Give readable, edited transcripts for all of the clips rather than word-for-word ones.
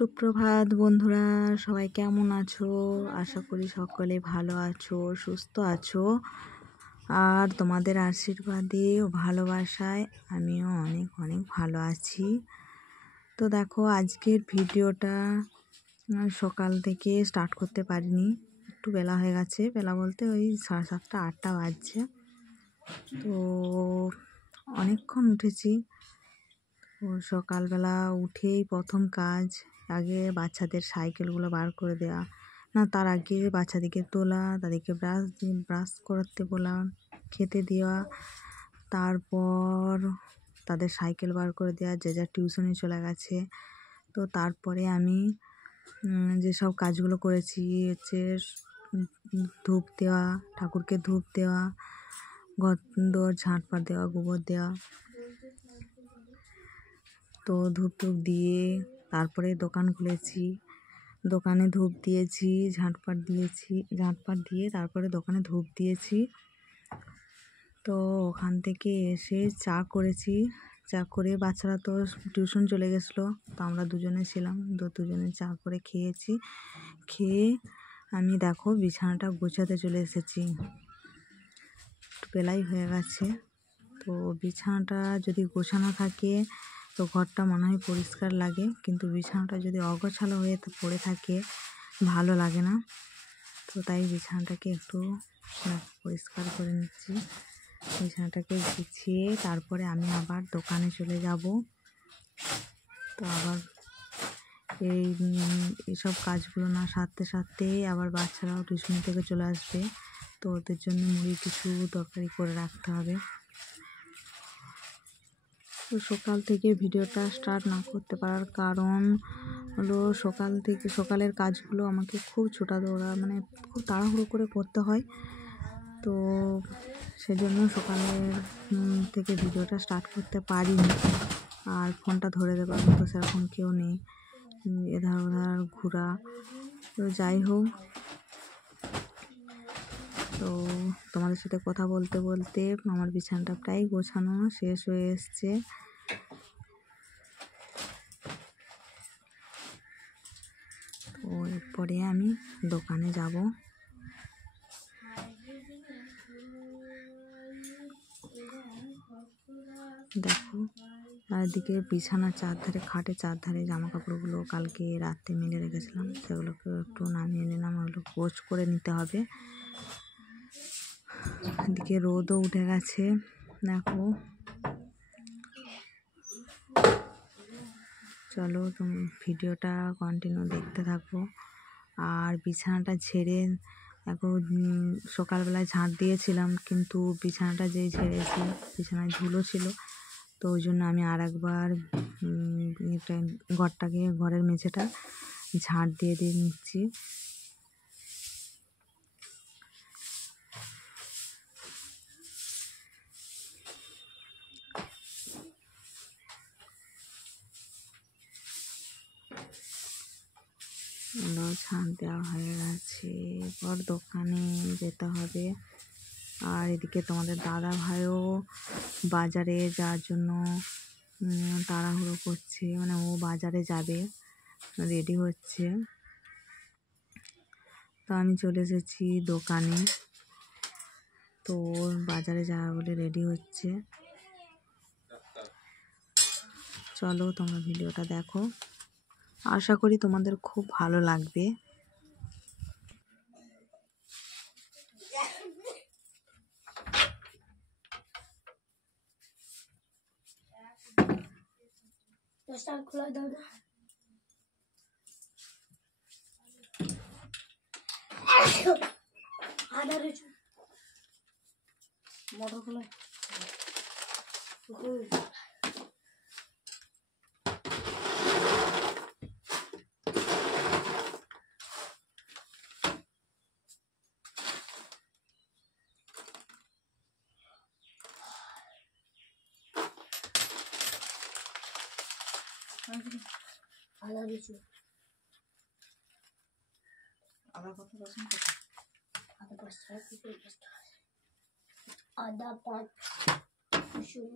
সুপ্রভাত বন্ধুরা, সবাই কেমন আছো? আশা করি সকলে ভালো আছো, সুস্থ আছো। আর তোমাদের আশীর্বাদে ও ভালোবাসায় আমিও অনেক অনেক ভালো আছি। তো দেখো, আজকের ভিডিওটা সকাল থেকে স্টার্ট করতে পারিনি, একটু বেলা হয়ে গেছে। বেলা বলতে ওই 7:30 8টা বাজছে। তো অনেকক্ষণ উঠেছি। ও সকালবেলা উঠেই প্রথম কাজ আগে বাচ্চাদের সাইকেলগুলো বার করে দেওয়া, না তার আগে বাচ্চাদেরকে তোলা, তাদেরকে ব্রাশ করতে বলা, খেতে দেওয়া, তারপর তাদের সাইকেল বার করে দেওয়া, যে যা টিউশনে চলে গেছে। তো তারপরে আমি যেসব কাজগুলো করেছি হচ্ছে ধূপ দেওয়া, ঠাকুরকে ধূপ দেওয়া, ঘর দোর ঝাঁটপাট দেওয়া, গোবর দেওয়া। তো ধূপ দিয়ে তারপরে দোকান খুলেছি, দোকানে ধূপ দিয়েছি, ঝাঁটপাট দিয়ে তারপরে দোকানে ধূপ দিয়েছি। তো ওখান থেকে এসে চা করেছি, চা করে বাচ্চারা তো টিউশন চলে গেছিলো, তো আমরা দুজনে ছিলাম, দুজনে চা করে খেয়েছি। খেয়ে আমি দেখো বিছানাটা গোছাতে চলে এসেছি, বেলাই হয়ে গেছে। তো বিছানাটা যদি গোছানো থাকে তো ঘরটা মনে হয় পরিষ্কার লাগে, কিন্তু বিছানাটা যদি অগোছালো হয়ে পড়ে থাকে ভালো লাগে না। তো তাই বিছানাটাকে একটু পরিষ্কার করে নিচ্ছি। বিছানাটাকে গুছিয়ে তারপরে আমি আবার দোকানে চলে যাব। তো আবার এইসব কাজগুলো না সারতে সারতেই আবার বাচ্চারাও টিউশন থেকে চলে আসবে। তো ওদের জন্য মুড়ি কিছু তরকারি করে রাখতে হবে। তো সকাল থেকে ভিডিওটা স্টার্ট না করতে পারার কারণ হলো সকালের কাজগুলো আমাকে খুব ছোটাদৌড়া, মানে খুব তাড়াহুড়ো করে করতে হয়। তো সেজন্য সকালের থেকে ভিডিওটা স্টার্ট করতে পারিনি। আর ফোনটা ধরে দেবার মতো সেরকম কেউ নেই, এধার ওধার ঘোরা। তো যাই হোক, তো তোমাদের সাথে কথা বলতে বলতে আমার বিছানাটা প্রায় গোছানো শেষ হয়ে এসছে। তো এরপরে আমি দোকানে যাব। দেখো, আর এদিকে বিছানার চারধারে, খাটের চারধারে জামা কাপড়গুলো কালকে রাতে মেলে রেখেছিলাম, সেগুলোকে একটু নামিয়ে নিলাম, ওগুলো পোস্ট করে নিতে হবে। এদিকে রোদও উঠে গেছে। দেখো, চলো তুমি ভিডিওটা কন্টিনিউ দেখতে থাকো। আর বিছানাটা ঝেড়ে এখন সকালবেলায় ঝাঁট দিয়েছিলাম, কিন্তু বিছানাটা যেই ঝেড়েছি বিছানায় ধুলো ছিল, তো ওই জন্য আমি আর একবার ঘরের মেঝেটা ঝাঁট দিয়ে নিচ্ছি। ঝাঁট দেওয়া হয়ে গেছে, এবার দোকানে যেতে হবে। আর এদিকে তোমাদের দাদা ভাইও বাজারে যাওয়ার জন্য তাড়াহুড়ো করছে, মানে ও বাজারে যাবে, রেডি হচ্ছে। তো আমি চলে এসেছি দোকানে, তো ওর বাজারে যাওয়া বলে রেডি হচ্ছে। চলো তোমরা ভিডিওটা দেখো, আশা করি তোমাদের খুব ভালো লাগবে। খোলা দাও না, মোটর খোলা। আদা দিচ্ছি, আদা কত রসুন কত? আদা 5 টাকা, আদা 5, রসুন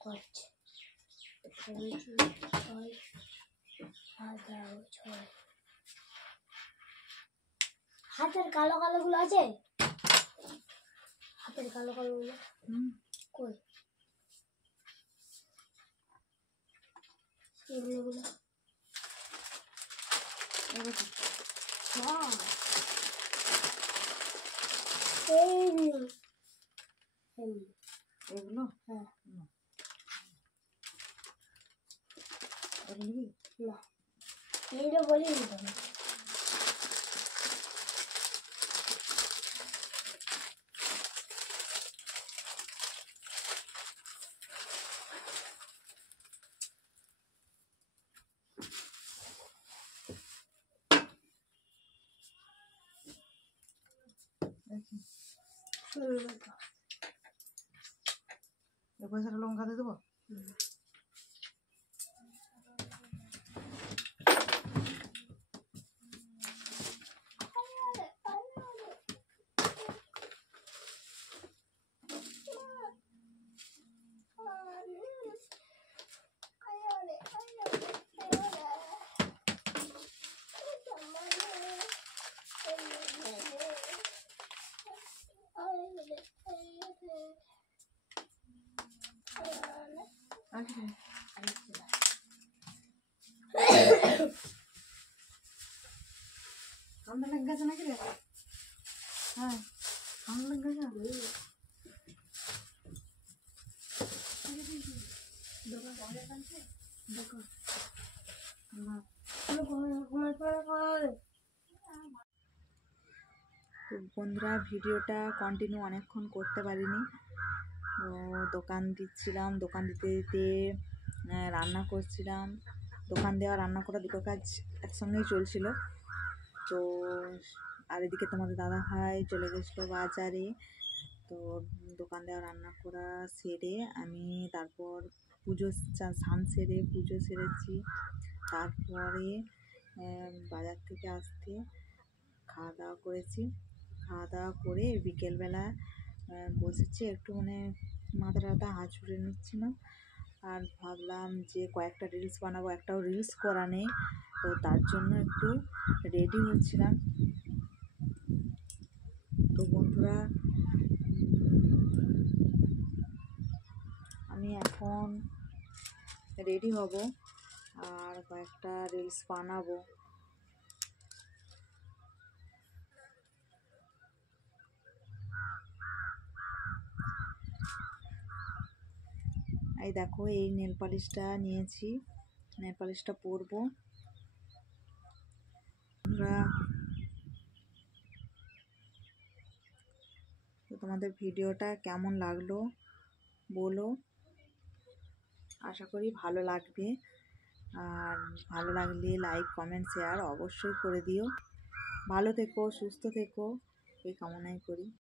5, আদা 6, হাতের কালো কালো গুলো আছে, হাতের কালো কালো গুলো কই এগুলো এগুলো হ্যাঁ এগুলো না এইটা বলি তো পয়সাটা লঙ্কা দিয়ে দেবো। ঠান্ডা লেগে গেছে নাকি রে? হ্যাঁ ঠান্ডা লেগে গেছে। তো বন্ধুরা ভিডিওটা কন্টিনিউ অনেকক্ষণ করতে পারিনি। তো দোকান দিচ্ছিলাম, দোকান দিতে দিতে রান্না করছিলাম। দোকান দেওয়া রান্না করা দুটো কাজ একসঙ্গেই চলছিল। তো আর এদিকে তোমাদের দাদা ভাই চলে গেছিলো বাজারে। তো দোকান দেওয়া রান্না করা সেরে আমি তারপর স্নান সেরে পুজো সেরেছি। তারপরে বাজার থেকে আসতে খাওয়া দাওয়া করেছি। খাওয়া দাওয়া করে বিকেলবেলা বসেছি, একটু মাথা হাঁচড়ে নিচ্ছিলাম। আর ভাবলাম যে কয়েকটা রিলস বানাবো, একটাও রিলস করা নেই। তো তার জন্য একটু রেডি হচ্ছিলাম। তো বন্ধুরা আমি এখন রেডি হব আর কয়েকটা রিলস বানাবো। এই দেখো এই নেল পালিশটা নিয়েছি, নেল পালিশটা পরবো। তো তোমাদের ভিডিওটা কেমন লাগলো বলো, আশা করি ভালো লাগবে। আর ভালো লাগলে লাইক কমেন্ট শেয়ার অবশ্যই করে দিও। ভালো থেকো, সুস্থ থেকো এই কামনাই করি।